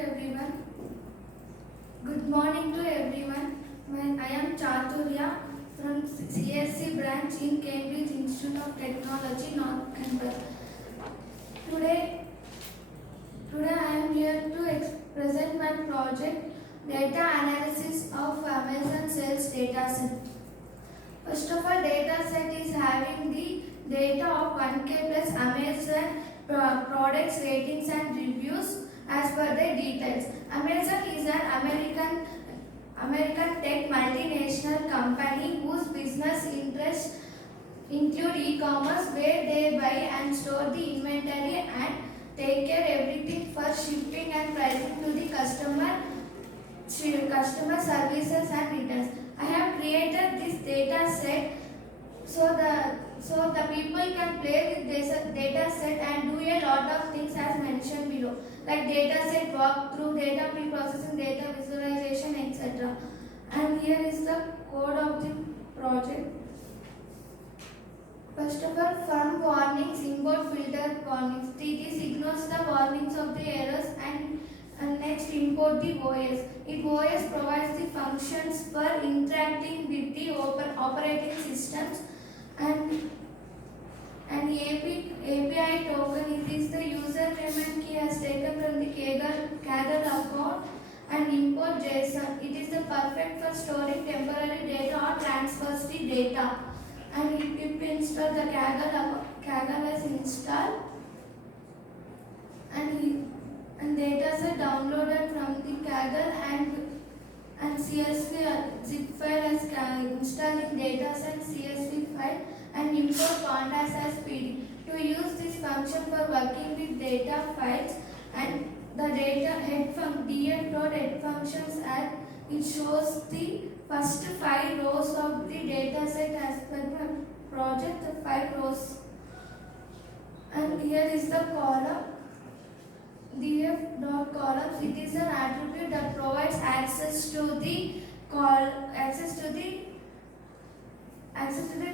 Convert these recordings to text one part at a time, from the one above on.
everyone. Good morning to everyone. I am Chaturya from CSC branch in Cambridge Institute of Technology, North Campus. Today, I am here to present my project, Data Analysis of Amazon Sales Dataset. First of all, dataset is having the data of 1K plus Amazon products, ratings and reviews as per the details. Amazon is an American tech multinational company whose business interests include e-commerce, where they buy and store the inventory and take care everything for shipping and pricing to the customer services and returns. I have created this data set so the people can play with this data set and do a lot of things as mentioned below, like data set walkthrough, data pre-processing, data visualization, etc. And here is the code of the project. First of all, from warnings, import filter warnings. This ignores the warnings of the errors and next import the OS. OS provides the functions for interacting with the operating systems and API token. It is the user payment key has taken from the Kaggle account and import JSON. It is the perfect for storing temporary data or transfers the data. And if you install the Kaggle is installed and data set downloaded from the Kaggle and CSV zip file as installing data set CSV file and import pandas as PD. To use this function for working with data files and the data head from df.head functions, as it shows the first 5 rows of the data set as per the project, the 5 rows. And here is the column, df.columns. It is an attribute that provides access to the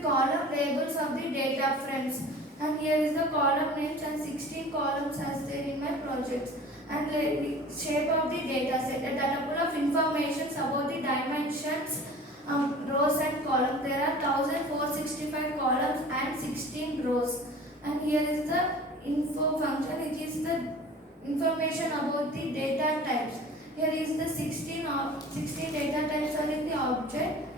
column labels of the data frames. And here is the column names and 16 columns as there in my projects. And the shape of the data set, a table of information about the dimensions, rows and columns. There are 1465 columns and 16 rows. And here is the info function, which is the information about the data types. Here is the 16 data types are in the object.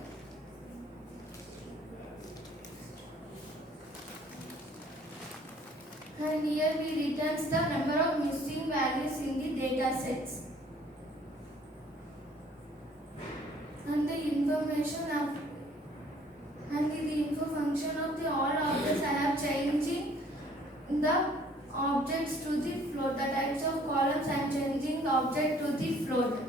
And here we returns the number of missing values in the data sets. And the information of and the info function of the all objects, I have changing the objects to the float. The types of columns I am changing object to the float.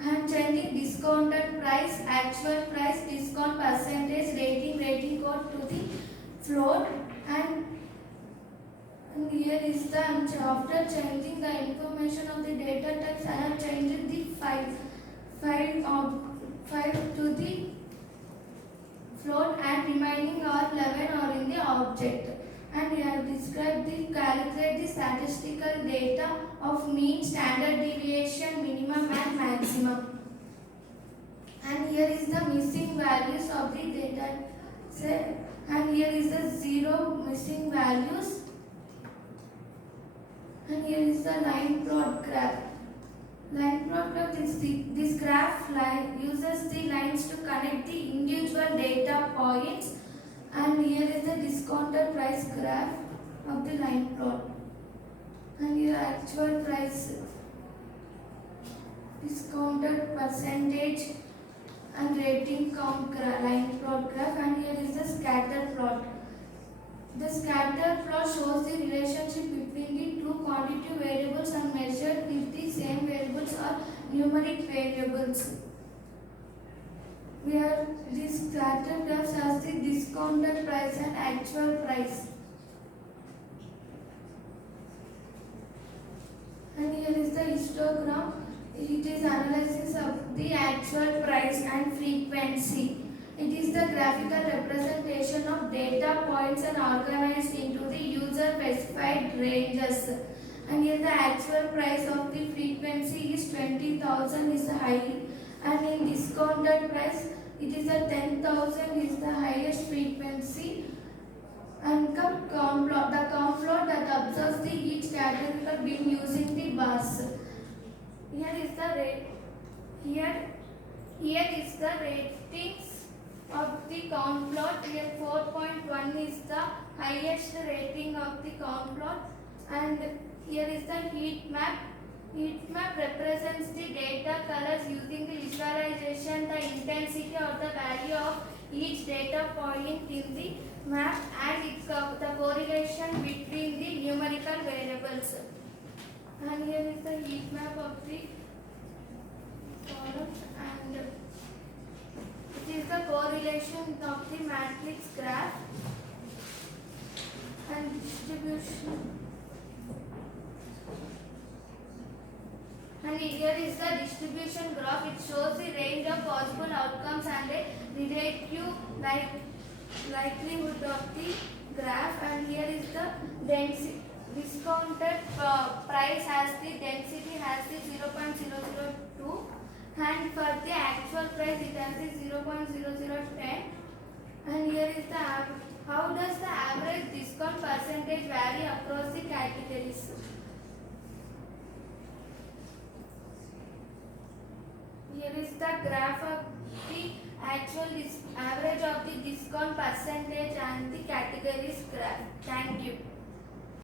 I am changing discounted price, actual price, discount percentage, rating code to the float. And here is the after changing the information of the data types, I have changed the 5 to the float and remaining are 11 are in the object. And we have described calculate the statistical data of mean, standard deviation, minimum and maximum. And here is the missing values of the data set. And here is the 0 missing values. And here is the line plot graph. Line plot graph this graph line uses the lines to connect the individual data points. And here is the discounted price graph of the line plot. And here actual price, discounted percentage and rating count line plot graph. And here is the scatter plot. The scatter plot shows the relationship between the two quantitative variables and measured if the same variables are numeric variables. Where this scatter graph has the discounted price and actual price. And here is the histogram. It is analysis of the actual price and frequency. It is the graphical representation of data points and organized into the user specified ranges. And here the actual price of the frequency is 20,000 is the high, and in discounted price it is a 10,000 is the highest frequency. And come count plot, the count plot that observes the each category bin using the bars. Here is the rate. Here is the ratings of the count plot. Here 4.1 is the highest rating of the count plot, and here is the heat map. Heat map represents the data colors using the visualization, the intensity or the value of each data point in the map and its the correlation between the numerical variables. And here is the heat map of the columns, and it is the correlation of the matrix graph and distribution. And here is the distribution graph. It shows the range of possible outcomes and a relative likelihood of the graph. And here is the density. Discounted price has the density has the 0.0002, and for the actual price it has the 0.0010. And here is the how does the average discount percentage vary across the categories. Here is the graph of the actual average of the discount percentage and the categories graph. Thank you.